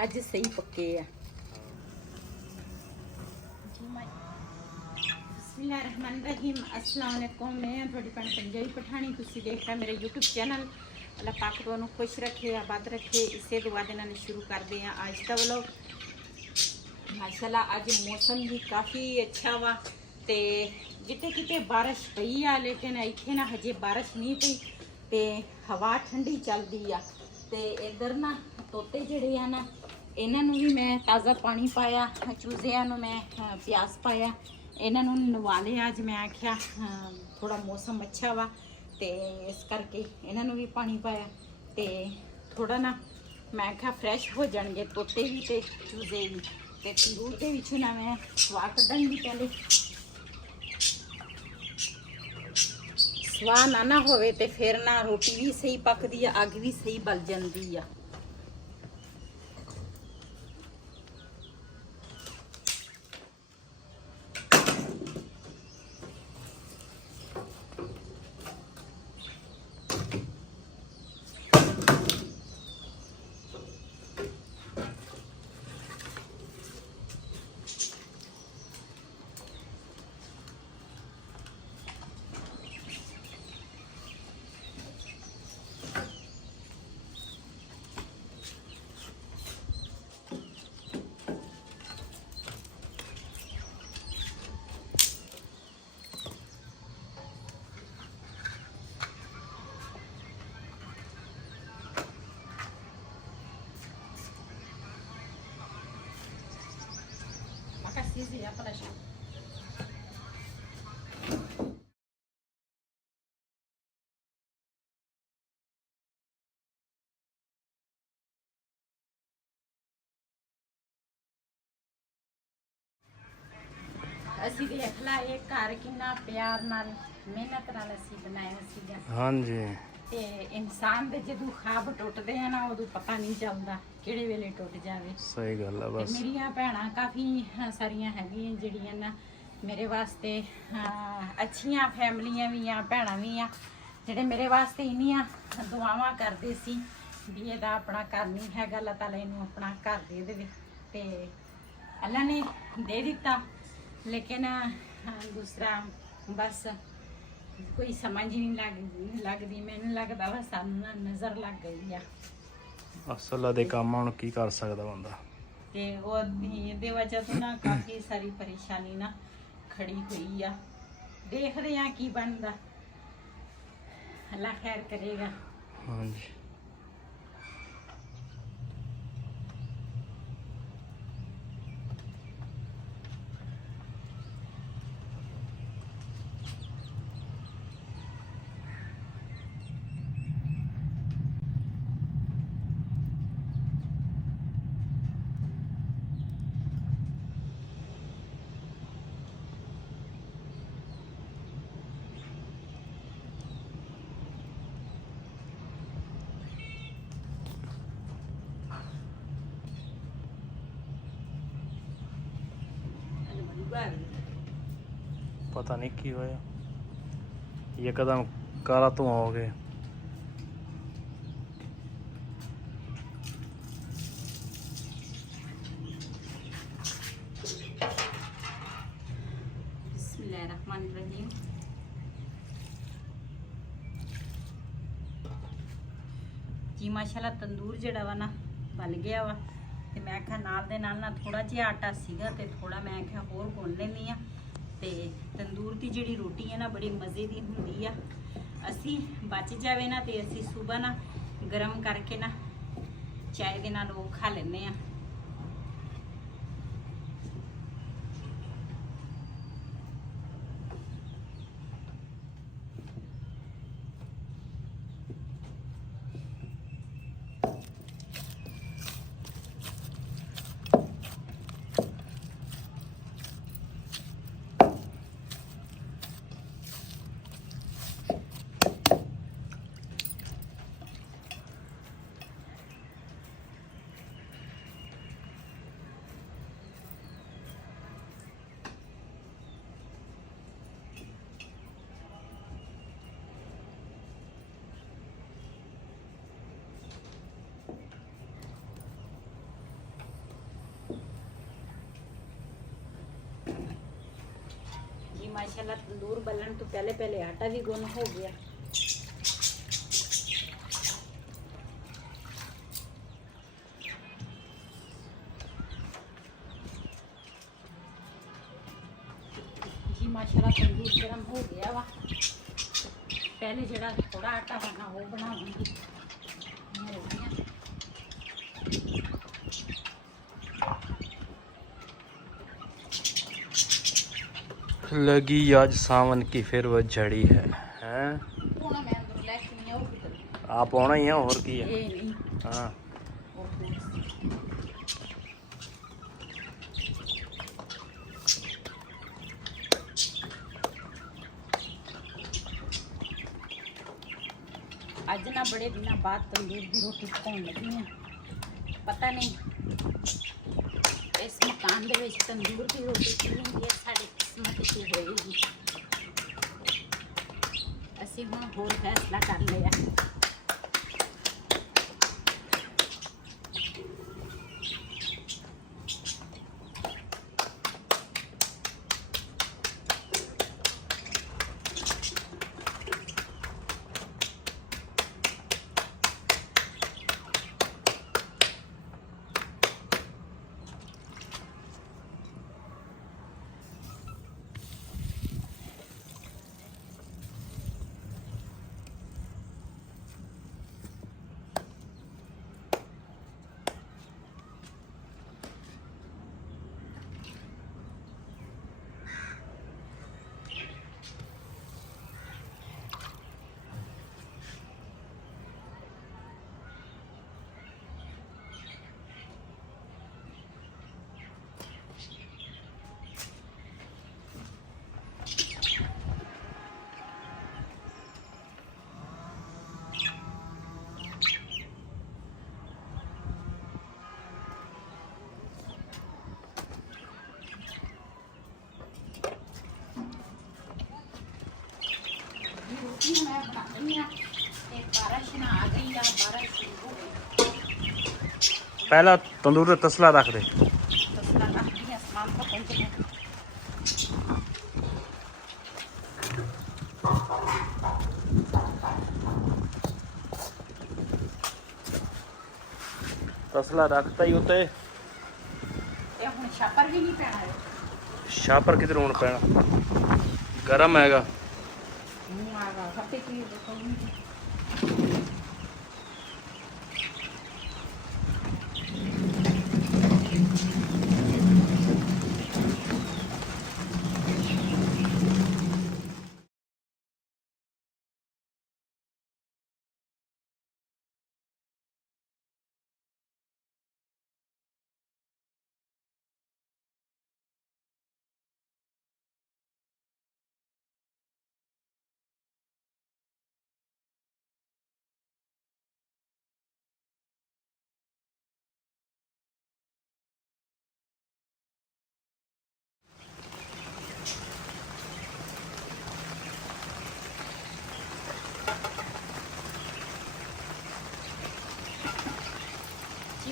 ਅੱਜ ਸਹੀ ਪੱਕੇ ਆ। बिस्मिल्लाहिर्रहमानिर्रहीम अस्सलाम वालेकुम। मैं थोड़ी भैन पंजाबी पठानी, तुसी देख रहे मेरे यूट्यूब चैनल। अल्लाह पाक तुहानू खुश रखे, आबाद रखे। इसे दुआ दे नाल शुरू करते हैं अज का व्लॉग। माशाल्लाह अज मौसम भी काफ़ी अच्छा वा ते जिते किते बारिश पई आ, लेकिन इत्थे ना हजे बारिश नहीं पई ते हवा ठंडी चलदी आ। ते इधर ना तोते जिहड़े आ ना, इन्हां भी मैं ताज़ा पानी पाया, चूज़ियां नूं मैं प्यास पाया, इन्हां नवा लिया। अज मैं आख्या थोड़ा मौसम अच्छा वा ते इस करके इन्हां भी पानी पाया ते थोड़ा ना मैं आख्या फ्रैश हो जाएंगे तोते भी ते चूज़े भी। ते तंदूर दे विच ना मैं सवा कड्ढांगी, पहले सवा ना होवे ते फिर ना रोटी भी सही पकदी आ, अग भी सही बल जांदी आ। Makasih ya pelasya. ਅਸੀਂ ਦੇਖ ਲਾ ਇਹ ਘਰ ਕਿੰਨਾ ਪਿਆਰ ਨਾਲ ਮਿਹਨਤ ਨਾਲ ਅਸੀਂ ਬਣਾਇਆ ਸੀਗਾ। ਹਾਂਜੀ। ਤੇ ਇਨਸਾਨ ਦੇ ਜਦੋਂ ਖਾਬ ਟੁੱਟਦੇ ਆ ਨਾ, ਉਦੋਂ ਪਤਾ ਨਹੀਂ ਚੱਲਦਾ ਕਿਹੜੇ ਵੇਲੇ ਟੁੱਟ ਜਾਵੇ। ਸਹੀ ਗੱਲ ਆ। ਬਸ ਮੇਰੀਆਂ ਭੈਣਾਂ ਕਾਫੀ ਸਾਰੀਆਂ ਹੈਗੀਆਂ ਜਿਹੜੀਆਂ ਨਾ ਮੇਰੇ ਵਾਸਤੇ ਅੱਛੀਆਂ ਫੈਮਲੀਆਂ ਵੀ ਆ, ਭੈਣਾਂ ਵੀ ਆ, ਜਿਹੜੇ ਮੇਰੇ ਵਾਸਤੇ ਇੰਨੀਆਂ ਦੁਆਵਾਂ ਕਰਦੇ ਸੀ ਵੀ ਇਹਦਾ ਆਪਣਾ ਘਰ ਨਹੀਂ ਹੈਗਾ, ਅੱਲਾਹ ਤਾਲਾ ਇਹਨੂੰ ਆਪਣਾ ਘਰ ਦੇ ਦੇਵੇ। ਤੇ ਅੱਲਾਹ ਨੇ ਦੇ ਦਿੱਤਾ, लेकिन दूसरा बस कोई समझ नहीं लगती। मैनू लगता वा सानू नज़र लग गई आ। असल दे काम हुण की कर सकदा बंदा। ते ओहदी वजह तो ना काफ़ी सारी परेशानी ना खड़ी हुई आ। देखदे आ की बनदा, अल्लाह खैर करेगा। हाँ जी। पता नहीं की होया, एकदम काला धुआं हो गया। बिस्मिल्लाहिर्रहमानिर्रहीम। जी माशाल्लाह तंदूर जड़ा वा ना बन गया वा। ते मैं आख्या नाल दे नाल ना थोड़ा जिहा आटा सीगा ते थोड़ा मैं आख्या होर गुन लैनी आ। ते तंदूर की जिहड़ी रोटी है ना बड़ी मज़े की हुंदी आ। असी बच जावे ना ते असी सुबह ना गरम करके ना चाय दे नाल ओह खा लैंदे आ। माशाल्लाह तंदूर बलन तो पहले पहले आटा भी गुन हो गया। जी माशाल्लाह तंदूर गर्म हो गया वा। पहले जड़ा थोड़ा आटा बना वो बनाऊंगी। लगी आज सावन की फिर वो झड़ी है हैं? आप आना ही है और की है? हाँ अज ना बड़े दिनों बाद तंदूर की रोटी पकाने लगी हैं। पता नहीं इस मकान दे विच तंदूर की रोटी मिलेगी है साडी किस्मत च होएगी। असीं हुण होर फैसला कर लिया। मैं बना रही हूं ते बारिश ना आ गई या बारिश शुरू हो गई। पहला तंदूर में तसला रख दे। तसला रख दिया सामान को पहुंच गया। तसला रखता ही होते ये हुन छापर भी नहीं पैना है। छापर किधर होना पैना? गरम हैगा। आगा हफ्ते की देखो जी।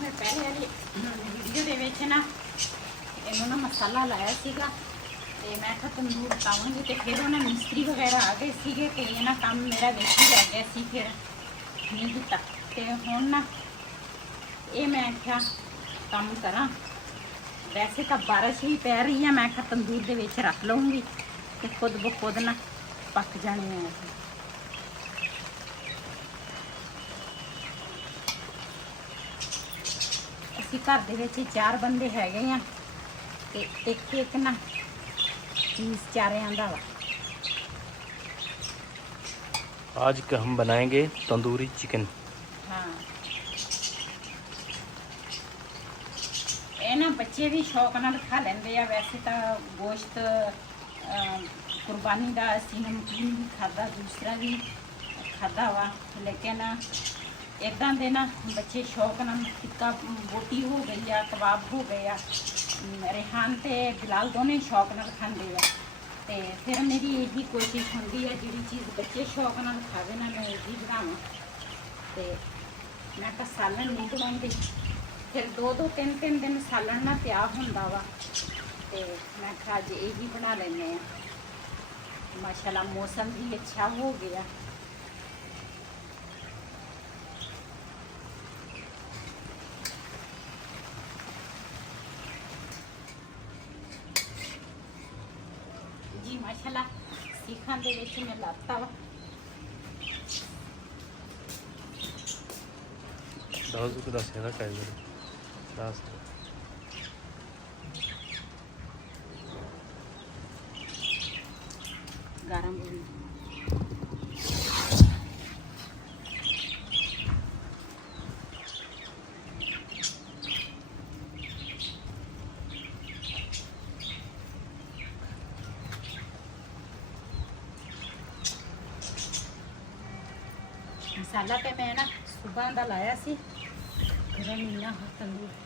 मैं पहले वाली वीडियो दे विच ना इन्हों ना मसाला लाया सीगा ते मैं कहा तंदूर बताऊंगी ते फिर उन्हें मिस्त्री वगैरह आ गए सीगे ते ये ना काम मेरा विच ही रह गया सी फिर नहीं कीता ते हुण ना ये मैं क्या काम करा। वैसे तो बारिश ही पै रही है मैं कहा तंदूर दे विच रख लूँगी ते खुद ब खुद ना पक जाने हैं। ਅਸੀਂ घर ਦੇ ਵਿੱਚ 4 ਬੰਦੇ ਹੈਗੇ ਆ ਤੇ ਇੱਕ ਨਾ ਪੀਸ ਚਾਰਿਆਂ ਦਾ ਵਾ। आज का हम बनाएंगे तंदूरी चिकन। हाँ ਇਹ ਨਾ ਬੱਚੇ ਵੀ ਸ਼ੌਕ ਨਾਲ ਖਾ ਲੈਂਦੇ ਆ। ਵੈਸੇ ਤਾਂ ਗੋਸ਼ਤ ਕੁਰਬਾਨੀ ਦਾ ਅਸੀਂ ਨਮਕੀਨ ਵੀ ਖਾਦਾ ਦੂਸਰਾ ਵੀ ਖਾਦਾ ਵਾ ਲੇਕਿਨ इदां दे ना बच्चे शौक नाल टिक्का बोटी हो गई आ कबाब हो गए आ। रेहान ते बिलाल दोनों शौक नाल खांदे आ ते फिर मेरी यही कोशिश होंदी है जिहड़ी चीज़ बच्चे शौक नाल खावे ना मैं यही बनावां ते मैं कहा सालन नहीं बनाउंदी। फिर 2-2 3-3 दिन सालन ना पिया हुंदा वा ते मैं कहा अज यही बना लैने आ। माशाल्लाह मौसम भी अच्छा हो गया। जी माशाल्लाह सीखा दे विच मैं लाता वा। दास को दस ना कायदे दास गरम हुई मसाला तो मैं ना सुबह का लाया सी गरम इन्ना तंदूर।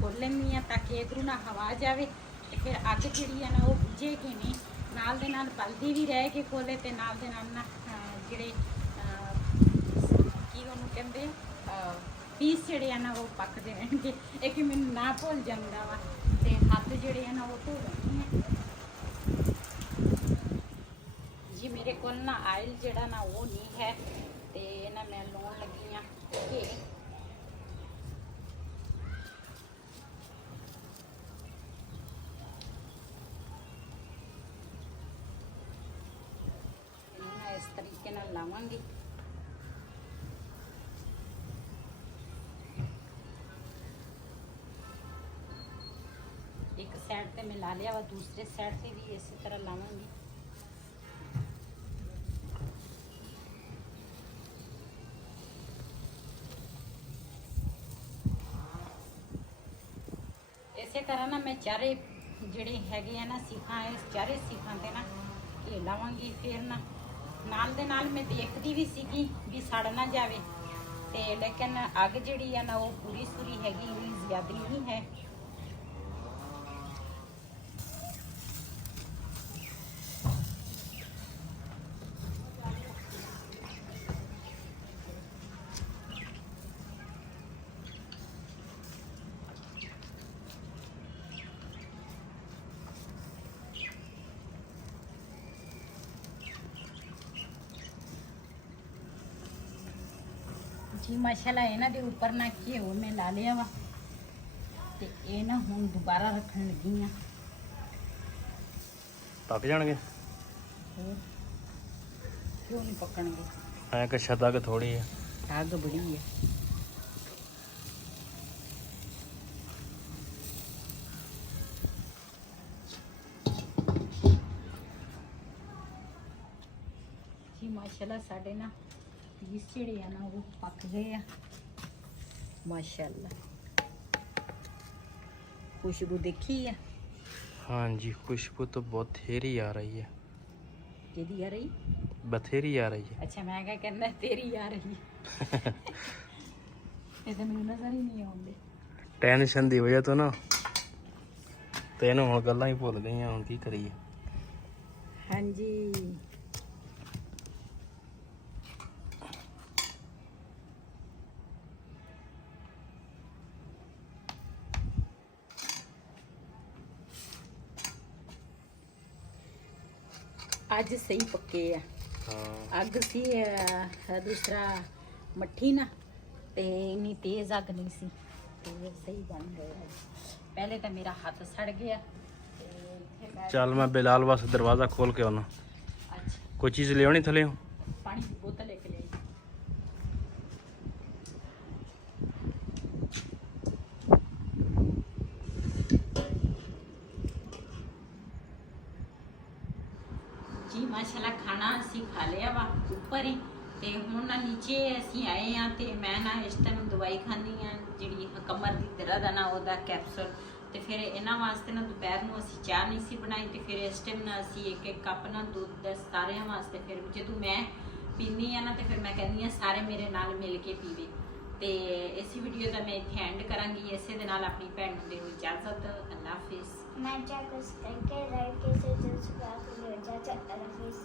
खोल लेंदी हाँ ताकि इधरों ना हवा जाए तो फिर अग जी है ना वो बुझेगी नहीं। नाल दे नाल बलदी भी रह के खोले तो नाल दे नाल ना जिहड़े की उहनूं कहंदे पीस जिहड़े है ना वो पकदे रहणगे। एक मैनूं ना भुल जांदा वा ते हत्थ जिहड़े है ना वो धो लैंदी हैं जी। मेरे कोल ना आयल जिहड़ा ना वो नहीं है ते ना मैं लाउण लगी हाँ कि इस तरीके नाल लावांगी। एक साइड पे मैं ला लिया वा, दूसरे साइड से भी इसी तरह लावांगी। इसे तरह ना मैं चारे जिहड़े हैगे ना सीखां इस चारे सीखां ते ना घी लावांगी। फिर ना नाल दे नाल मैं देखती भी सीगी भी सड़ ना जावे ते लेकिन अग जिहड़ी है ना वो पूरी सूरी हैगी, इन्नी ज़्यादा नहीं है। जी माशाल्लाह इन्हां दे उपर ना घिओ मैं ला लिया वा ते ये ना हुण दोबारा रखण लगी हाँ। पक जाणगे क्यों नहीं पकणगे? ऐ कि छदा थोड़ी है, अग बड़ी है। जी माशाल्लाह साडे ना पीस जिहड़े है ना वो पक गए हैं माशाल्लाह। खुशबू देखी है? हाँ जी, खुशबू तो बथेरी आ रही है। किहदी आ रही? बथेरी आ रही है। अच्छा मैं क्या कहना तेरी आ रही है। ये तो मैनूं नज़र ही नहीं आउंदे। टेंशन दी वजह तो ना तेनों हुण गल्लां ही भुल गईयां, हुण की करिए। हाँ जी अज सही पक्के आ। हाँ अग सी दूसरा मट्ठी ना ते इन्नी तेज अग नहीं सी ते सही बन गया। पहले तो मेरा हाथ सड़ गया ते इत्थे बैठ चल मैं बिलाल वास्ते दरवाज़ा खोल के आना। अच्छा कोई चीज़ ले थले पानी की बोतल लेके ले। ਜੀ ਮਾਸ਼ਾਅੱਲਾ ਖਾਣਾ ਅਸੀਂ ਖਾ ਲਿਆ ਵਾ ਉੱਪਰ ਹੀ ਤੇ ਹੁਣ ਨਾ ਨੀਚੇ ਅਸੀਂ ਆਏ ਆ ਤੇ ਮੈਂ ਨਾ ਇਸ ਟਾਈਮ ਦਵਾਈ ਖਾਣੀ ਆ ਜਿਹੜੀ ਕਮਰ ਦੀ ਦਰਦ ਆ ਨਾ ਉਹਦਾ ਕੈਪਸੂਲ ਤੇ ਫਿਰ ਇਹਨਾਂ ਵਾਸਤੇ ਨਾ ਦੁਪਹਿਰ ਨੂੰ ਅਸੀਂ ਚਾਹ ਨਹੀਂ ਸੀ ਬਣਾਈ ਤੇ ਫਿਰ ਇਸ ਟਾਈਮ ਨਾ ਅਸੀਂ ਇੱਕ ਕੱਪ ਨਾ ਦੁੱਧ ਦਾ ਸਾਰਿਆਂ ਵਾਸਤੇ ਫਿਰ ਜਦੋਂ ਮੈਂ ਪੀਂਦੀ ਆ ਨਾ ਤੇ ਫਿਰ ਮੈਂ ਕਹਿੰਦੀ ਆ ਸਾਰੇ ਮੇਰੇ ਨਾਲ ਮਿਲ ਕੇ ਪੀਵੇ ਤੇ ਇਸ ਵੀਡੀਓ ਦਾ ਮੈਂ ਇੱਥੇ ਐਂਡ ਕਰਾਂਗੀ ਇਸੇ ਦੇ ਨਾਲ ਆਪਣੀ ਭੈਣ ਨੂੰ ਦਿਓ ਇਜਾਜ਼ਤ ਅੱਲਾ ਹਾਫਿਜ਼ मैं क्या कुछ करके लड़के से जो सुबह को ले जाता अल्लाह हाफिज़।